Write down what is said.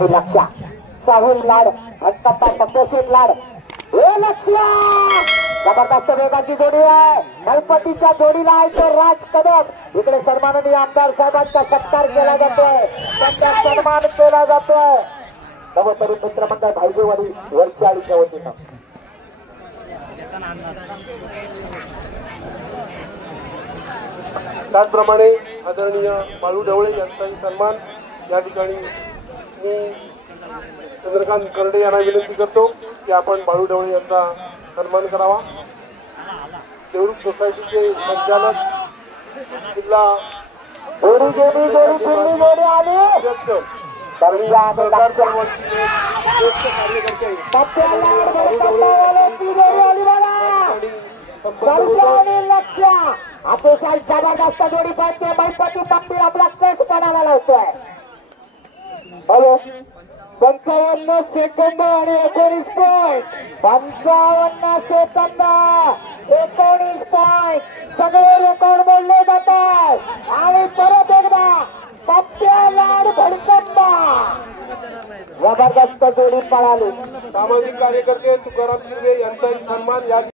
लक्ष्या साहुल लाड हक्काचा पक्केशीर लाड हे लक्ष्या जबरदस्त वेगाची जोडी आहे। गणपतीच्या जोडीला आहे तो राज कदम। इकडे सन्माननीय आमदार साहेबांचा सत्कार केला जातोय, त्यांचा सन्मान केला जातोय। नवतरी मित्रमंडळ भाईजेवाडी वरची आळीच्या वतीनं त्याचप्रमाणे आदरणीय बाळू ढवळे यांचाही सन्मान या ठिकाणी मी चंद्रकांत करडे यांना विनंती करतो की आपण बाळू ढवळे यांचा सन्मान करावा। देवरुख सोसायटीचे संचालक जिल्हा अतिशय जबरदस्त जोडी पाहते। गणपती बाप्पी आपला केस पणाला लावतोय। 55 सेकंद आणि 19 पॉइंट 55 सेकंद 19 पॉइंट सगळे रेकॉर्ड मोडले जातात आणि परत एकदा पप्प्या लाड भडकंबा जबरदस्त जोडी पळाली। सामाजिक कार्यकर्ते तुकाराम शिंदे यांचाही सन्मान या